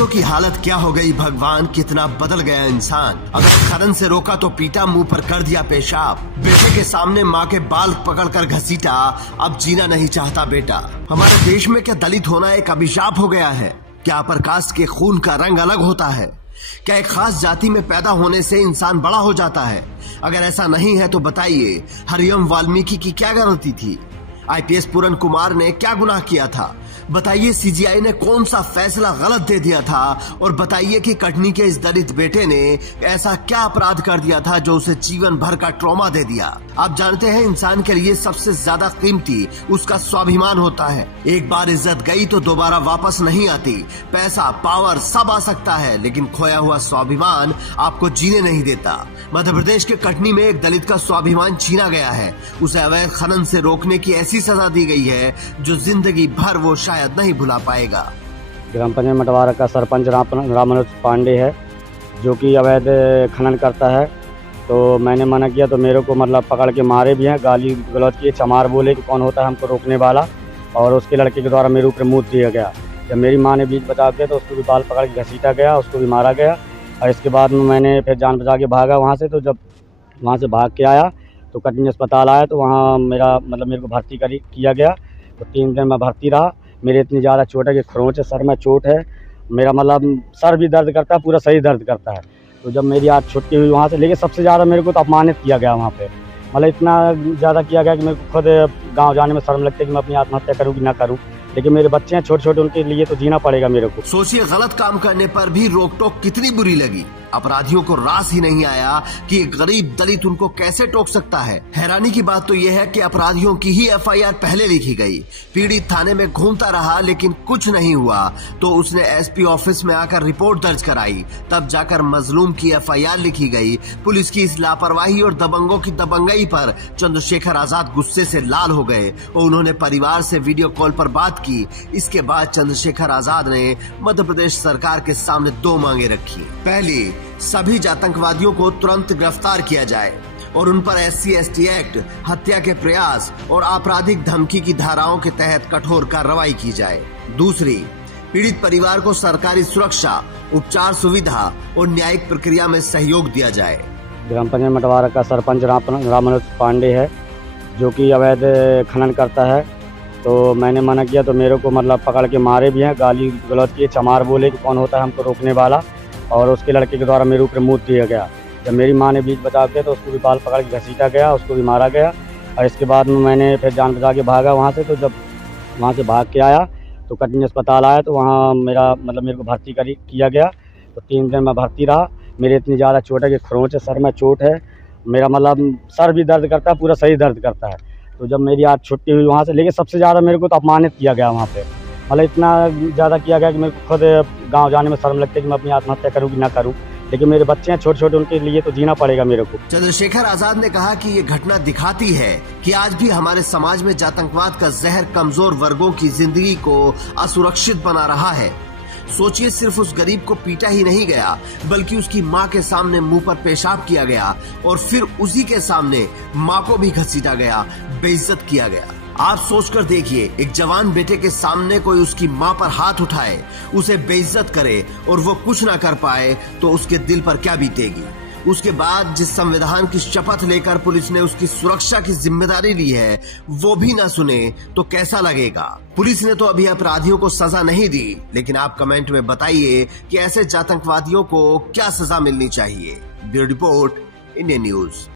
दलितों की हालत क्या हो गई भगवान, कितना बदल गया इंसान। अगर खनन से रोका तो पीटा, मुंह पर कर दिया पेशाब। बेटे के सामने माँ के बाल पकड़कर घसीटा, अब जीना नहीं चाहता बेटा। हमारे देश में क्या दलित होना एक अभिशाप हो गया है? क्या अपर कास्ट के खून का रंग अलग होता है? क्या एक खास जाति में पैदा होने से इंसान बड़ा हो जाता है? अगर ऐसा नहीं है तो बताइए, हरिओम वाल्मीकि की क्या गलती थी? आईपीएस पूरन कुमार ने क्या गुनाह किया था? बताइए, सीजीआई ने कौन सा फैसला गलत दे दिया था? और बताइए कि कटनी के इस दलित बेटे ने ऐसा क्या अपराध कर दिया था जो उसे जीवन भर का ट्रॉमा दे दिया? आप जानते हैं, इंसान के लिए सबसे ज्यादा कीमती उसका स्वाभिमान होता है। एक बार इज्जत गई तो दोबारा वापस नहीं आती। पैसा, पावर सब आ सकता है, लेकिन खोया हुआ स्वाभिमान आपको जीने नहीं देता। मध्य प्रदेश के कटनी में एक दलित का स्वाभिमान छीना गया है। उसे अवैध खनन से रोकने की ऐसी सजा दी गई है जो जिंदगी भर वो शायद नहीं भुला पाएगा। ग्राम पंचायत मटवारा का सरपंच राममनोज पांडे है, जो कि अवैध खनन करता है। तो मैंने मना किया तो मेरे को मतलब पकड़ के मारे भी हैं, गाली गलौज किए, चमार बोले कि कौन होता है हमको रोकने वाला। और उसके लड़के के द्वारा मेरे ऊपर मुँह दिया गया। जब मेरी माँ ने बीच बचा के तो उसको भी बाल पकड़ के घसीटा गया, उसको भी मारा गया। और इसके बाद में मैंने फिर जान बचा के भागा वहाँ से। तो जब वहाँ से भाग के आया तो कटनी अस्पताल आया तो वहाँ मेरे को भर्ती किया गया। तो 3 दिन मैं भर्ती रहा। मेरे इतनी ज़्यादा चोट है कि खरोंच है, सर में चोट है। मेरा सर भी दर्द करता है, पूरा शरीर दर्द करता है। तो जब मेरी आज छुट्टी हुई वहाँ से, लेकिन सबसे ज़्यादा मेरे को तो अपमानित किया गया वहाँ पे। इतना ज़्यादा किया गया कि मेरे को खुद गाँव जाने में शर्म लगती है कि मैं अपनी आत्महत्या करूँ कि ना करूँ। लेकिन मेरे बच्चे हैं छोटे छोटे, उनके लिए तो जीना पड़ेगा मेरे को। सोचिए, गलत काम करने पर भी रोक टोक कितनी बुरी लगी। अपराधियों को रास ही नहीं आया कि एक गरीब दलित उनको कैसे टोक सकता है। हैरानी की बात तो यह है कि अपराधियों की ही एफआईआर पहले लिखी गई। पीड़ित थाने में घूमता रहा लेकिन कुछ नहीं हुआ, तो उसने एसपी ऑफिस में आकर रिपोर्ट दर्ज कराई। तब जाकर मजलूम की एफआईआर लिखी गई। पुलिस की इस लापरवाही और दबंगों की दबंगई पर चंद्रशेखर आजाद गुस्से से लाल हो गए और उन्होंने परिवार से वीडियो कॉल पर बात की। इसके बाद चंद्रशेखर आजाद ने मध्य प्रदेश सरकार के सामने 2 मांगे रखी। पहली, सभी आतंकवादियों को तुरंत गिरफ्तार किया जाए और उन पर SC/ST एक्ट, हत्या के प्रयास और आपराधिक धमकी की धाराओं के तहत कठोर कार्रवाई की जाए। दूसरी, पीड़ित परिवार को सरकारी सुरक्षा, उपचार सुविधा और न्यायिक प्रक्रिया में सहयोग दिया जाए। ग्राम पंचायत मटवारा का सरपंच राममनोज पांडे है, जो कि अवैध खनन करता है। तो मैंने मना किया तो मेरे को पकड़ के मारे भी हैं, गाली गलौज किए, चमार बोले कि कौन होता है हमको रोकने वाला। और उसके लड़के के द्वारा मेरे ऊपर मुँह दिया गया। जब मेरी माँ ने बीच बचा के तो उसको भी बाल पकड़ के घसीटा गया, उसको भी मारा गया। और इसके बाद में मैंने फिर जान बचा के भागा वहाँ से। तो जब वहाँ से भाग के आया तो कटनी अस्पताल आया तो वहाँ मेरे को भर्ती किया गया। तो 3 दिन मैं भर्ती रहा। मेरे इतनी ज़्यादा चोट है कि खरोंच है, सर में चोट है। मेरा सर भी दर्द करता है, पूरा शरीर दर्द करता है। तो जब मेरी आज छुट्टी हुई वहाँ से, लेकिन सबसे ज़्यादा मेरे को तो अपमानित किया गया वहाँ पे। इतना ज़्यादा किया गया कि मेरे को खुद गाँव जाने में शर्म लगती है कि मैं अपनी आत्महत्या करूँ कि ना करूँ। लेकिन मेरे बच्चे हैं छोटे छोटे, उनके लिए तो जीना पड़ेगा मेरे को। चंद्रशेखर आजाद ने कहा कि ये घटना दिखाती है कि आज भी हमारे समाज में आतंकवाद का जहर कमजोर वर्गों की जिंदगी को असुरक्षित बना रहा है। सोचिए, सिर्फ उस गरीब को पीटा ही नहीं गया, बल्कि उसकी माँ के सामने मुंह पर पेशाब किया गया और फिर उसी के सामने माँ को भी घसीटा गया, बेइज्जत किया गया। आप सोचकर देखिए, एक जवान बेटे के सामने कोई उसकी माँ पर हाथ उठाए, उसे बेइज्जत करे और वो कुछ ना कर पाए तो उसके दिल पर क्या बीतेगी। उसके बाद जिस संविधान की शपथ लेकर पुलिस ने उसकी सुरक्षा की जिम्मेदारी ली है, वो भी ना सुने तो कैसा लगेगा। पुलिस ने तो अभी अपराधियों को सजा नहीं दी, लेकिन आप कमेंट में बताइए कि ऐसे आतंकवादियों को क्या सजा मिलनी चाहिए। Bureau report, Indian news.